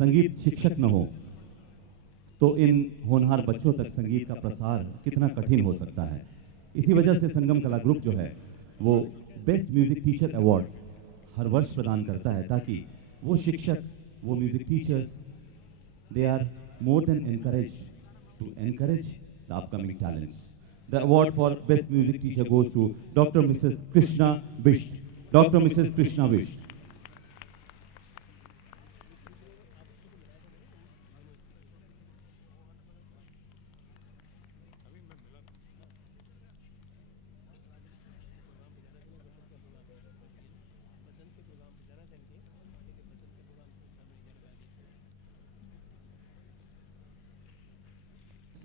संगीत शिक्षक न हो तो इन होनहार बच्चों तक संगीत का प्रसार कितना कठिन हो सकता है। इसी वजह से संगम कला ग्रुप जो है वो बेस्ट म्यूजिक टीचर अवार्ड हर वर्ष प्रदान करता है, ताकि वो शिक्षक, वो music teachers, they are more than encouraged to encourage the upcoming talents. The award for best music teacher goes to Dr. Mrs. Krishna Bisht. Dr. Mrs. Krishna Bisht.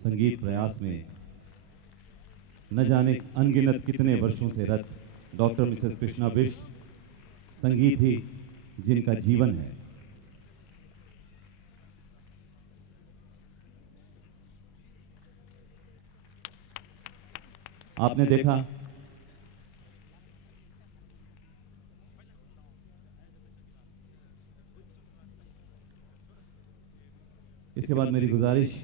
संगीत प्रयास में न जाने अनगिनत कितने वर्षों से रत डॉक्टर मिसेस कृष्णा बिष्ट, संगीत ही जिनका जीवन है। आपने देखा इसके बाद मेरी गुजारिश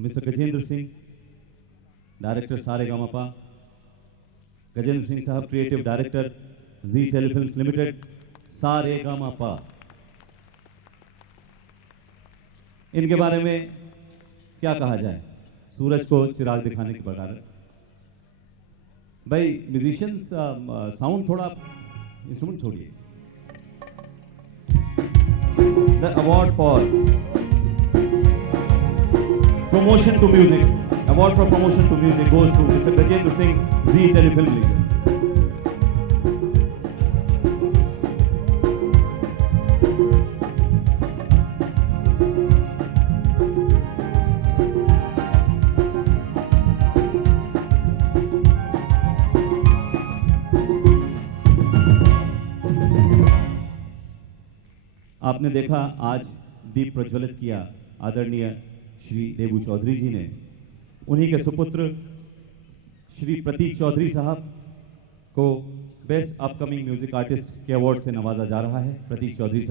मिस्टर गजेंद्र सिंह, डायरेक्टर सारेगामापा, गजेंद्र सिंह साहब क्रिएटिव डायरेक्टर जी टेलीफिल्म्स लिमिटेड, सारेगामापा, इनके बारे में क्या कहा जाए, सूरज को चिराग दिखाने के प्रकार। भाई म्यूजिशियंस साउंड थोड़ा इंस्ट्रूमेंट छोड़िए। The award for promotion to music, award for promotion to music goes to Mr. Gajendra Singh, Z Telefilm Limited. आपने देखा आज दीप प्रज्वलित किया आदरणीय श्री देबू चौधरी जी ने। उन्हीं के सुपुत्र श्री प्रतीक चौधरी साहब को बेस्ट अपकमिंग म्यूजिक आर्टिस्ट के अवार्ड से नवाजा जा रहा है। प्रतीक चौधरी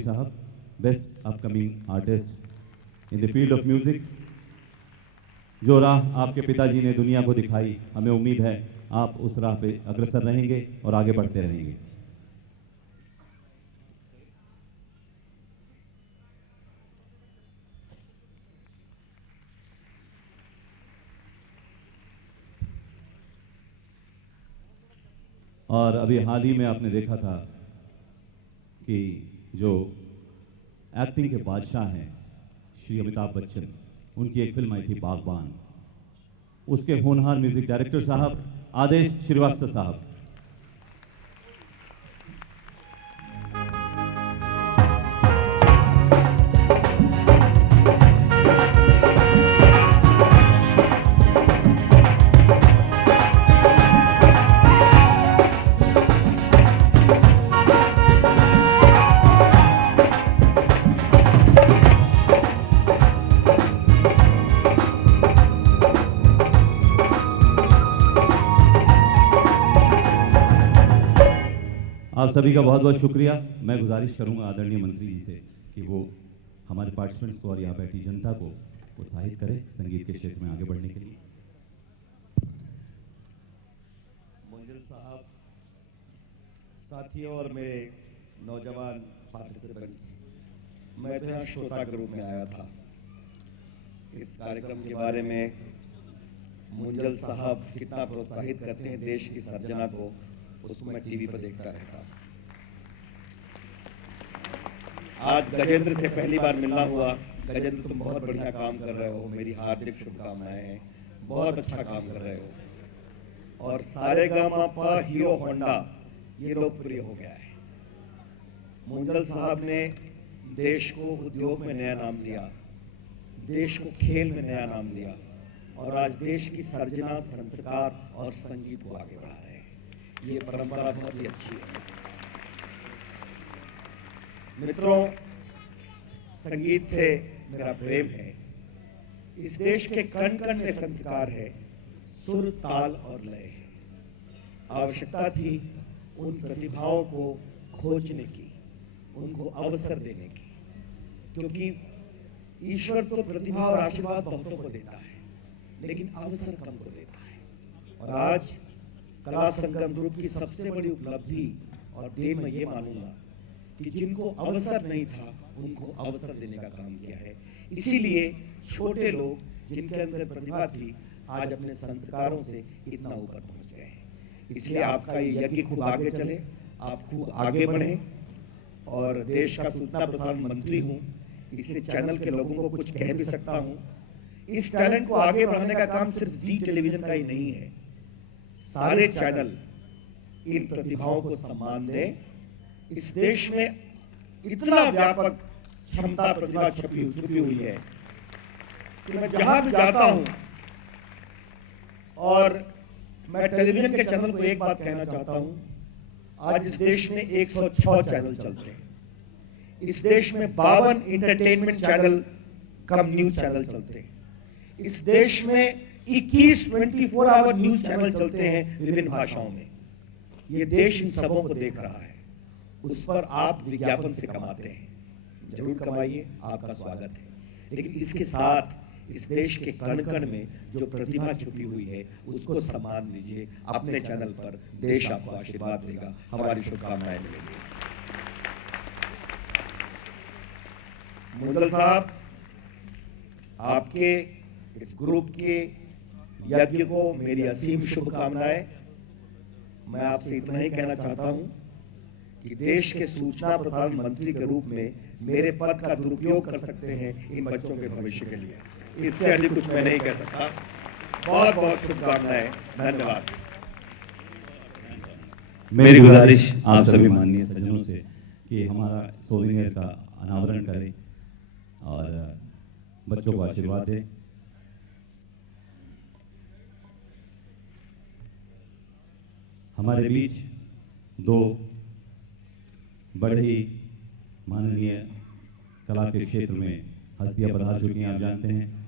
साहब best upcoming artist in the field of music. जो राह आपके पिताजी ने दुनिया को दिखाई, हमें उम्मीद है आप उस राह पे अग्रसर रहेंगे और आगे बढ़ते रहेंगे। और अभी हाल ही में आपने देखा था कि जो एक्टिंग के बादशाह हैं श्री अमिताभ बच्चन, उनकी एक फिल्म आई थी बागबान, उसके होनहार म्यूजिक डायरेक्टर साहब आदेश श्रीवास्तव साहब। आप सभी का बहुत बहुत शुक्रिया। मैं गुजारिश करूंगा आदरणीय मंत्री जी से कि वो हमारे पार्टिसिपेंट्स को और यहाँ बैठी जनता को उत्साहित करें संगीत के क्षेत्र में आगे बढ़ने के लिए। मुंजिल साहब, साथियों और मेरे नौजवान पार्टिसिपेंट्स, मैं तो यहाँ श्रोता के रूप में आया था। इस कार्यक्रम के बारे में मुंजिल साहब कितना प्रोत्साहित करते हैं देश की सर्जना को, उसको मैं टीवी पर देखता रहता। आज गजेंद्र से पहली बार मिलना हुआ। गजेंद्र, तुम बहुत बढ़िया काम कर रहे हो, मेरी हार्दिक शुभकामनाएं हैं। बहुत अच्छा काम कर रहे हो। और सारेगामापा हीरो होंडा ये लोकप्रिय हो गया है। मुंजिल साहब ने देश को उद्योग में नया नाम दिया, देश को खेल में नया नाम दिया, और आज देश की सर्जना, संस्कार और संगीत को आगे बढ़ा रहे हैं। ये परंपरा बहुत ही अच्छी है। मित्रों, संगीत से मेरा प्रेम है। इस देश के कण कण में संस्कार है, सुर, ताल और लय है। आवश्यकता थी उन प्रतिभाओं को खोजने की, उनको अवसर देने की, क्योंकि ईश्वर तो प्रतिभा और आशीर्वाद बहुतों को देता है, लेकिन अवसर कम को देता है। और आज कला संगम ग्रुप की सबसे बड़ी उपलब्धि और देन मैं ये मानूंगा कि जिनको अवसर नहीं था उनको अवसर देने का काम किया है। इसीलिए छोटे लोग जिनके अंदर प्रतिभा थी आज अपने संस्कारों से इतना ऊपर पहुंच गए हैं। इसलिए आपका ये यज्ञ खूब आगे चले, आप खूब आगे बढ़ें। और देश का सूचना प्रसारण मंत्री हूं, इसलिए चैनल के लोगों को कुछ कह भी सकता हूं। इस टैलेंट को आगे बढ़ाने का काम सिर्फ जी टेलीविजन का ही नहीं है, सारे चैनल इन प्रतिभाओं को सम्मान दें। इस देश में इतना व्यापक क्षमता प्रतिभा छुपी हुई है कि मैं जहां भी जाता हूं, और मैं टेलीविजन के चैनल को एक बात कहना चाहता हूं, आज इस देश में 106 चैनल चलते हैं। इस देश में 52 इंटरटेनमेंट चैनल कम न्यूज चैनल चलते हैं। इस देश में 21 24 आवर न्यूज चैनल चलते हैं विभिन्न भाषाओं में। ये देश इन सबों को देख रहा है, उस पर आप विज्ञापन से कमाते हैं, जरूर कमाइए, आपका स्वागत है। लेकिन इसके साथ इस देश के कण कण में जो प्रतिभा छुपी हुई है उसको सम्मान दीजिए। अपने चैनल पर देश आपको आशीर्वाद देगा। हमारी शुभकामनाएं मिलेंगी। मुंदल साहब, आपके इस ग्रुप के यज्ञ को मेरी असीम शुभकामनाएं। मैं आपसे इतना ही कहना चाहता हूं कि देश के सूचना प्रसारण मंत्री के रूप में मेरे पद का दुरुपयोग कर सकते हैं इन बच्चों के भविष्य के लिए। इससे अधिक कुछ मैं नहीं कह सकता। बहुत बहुत शुभकामनाएं, धन्यवाद। मेरी गुजारिश आप सभी माननीय सज्जनों से कि हमारा सोविनियर का अनावरण करें और बच्चों को आशीर्वाद दें। हमारे बीच दो बड़े ही माननीय कला के क्षेत्र में हस्तियां पधार चुकी हैं, आप जानते हैं।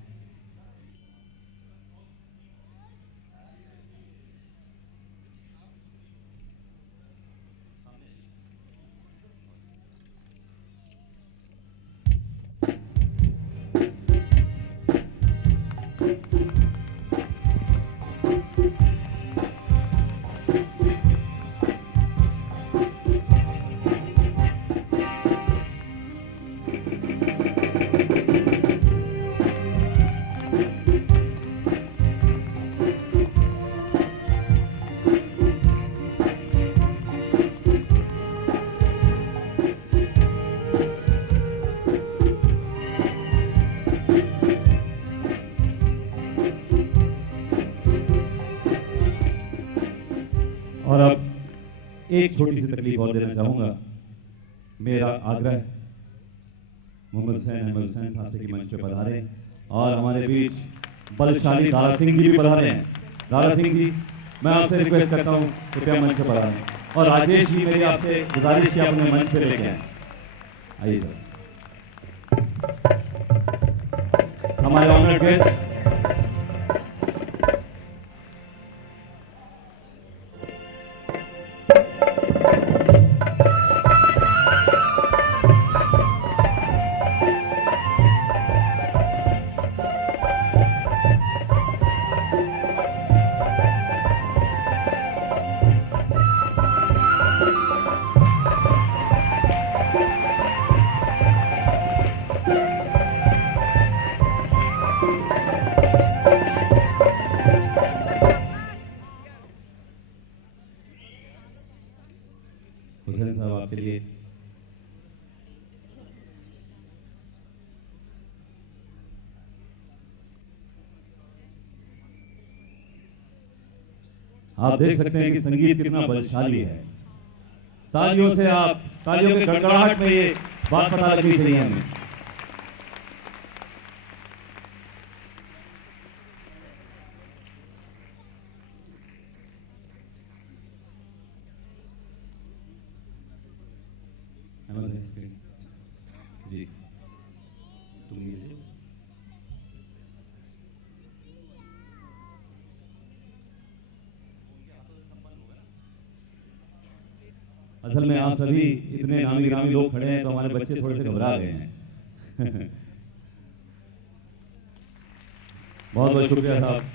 और अब एक छोटी सी तकलीफ और देना चाहूंगा। मेरा आग्रह मोहम्मद हुसैन अहमद हुसैन साहब से कि मंच पे पधारे और हमारे बीच बलशाली दारा सिंह जी भी पधारे हैं। दारा सिंह जी, मैं आपसे रिक्वेस्ट करता हूं कृपया मंच पे पधारें। और राजेश जी, मेरी आपसे गुजारिश है अपने मंच पे लेके आए। आइए सर। हमारे ऑनर्ड गेस्ट हुसैन साहब आपके लिए आप देख सकते हैं कि संगीत कितना बलशाली है। तालियों से आप, तालियों के गड़गड़ाहट में ये बात पता लगनी चाहिए हमें। जी, तुम ये ले। असल में आप सभी इतने नामी गिरामी लोग खड़े हैं तो हमारे बच्चे थोड़े से घबरा गए हैं। बहुत बहुत शुक्रिया साहब।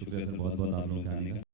शुक्रिया सर, बहुत बहुत आप लोगों के आने का।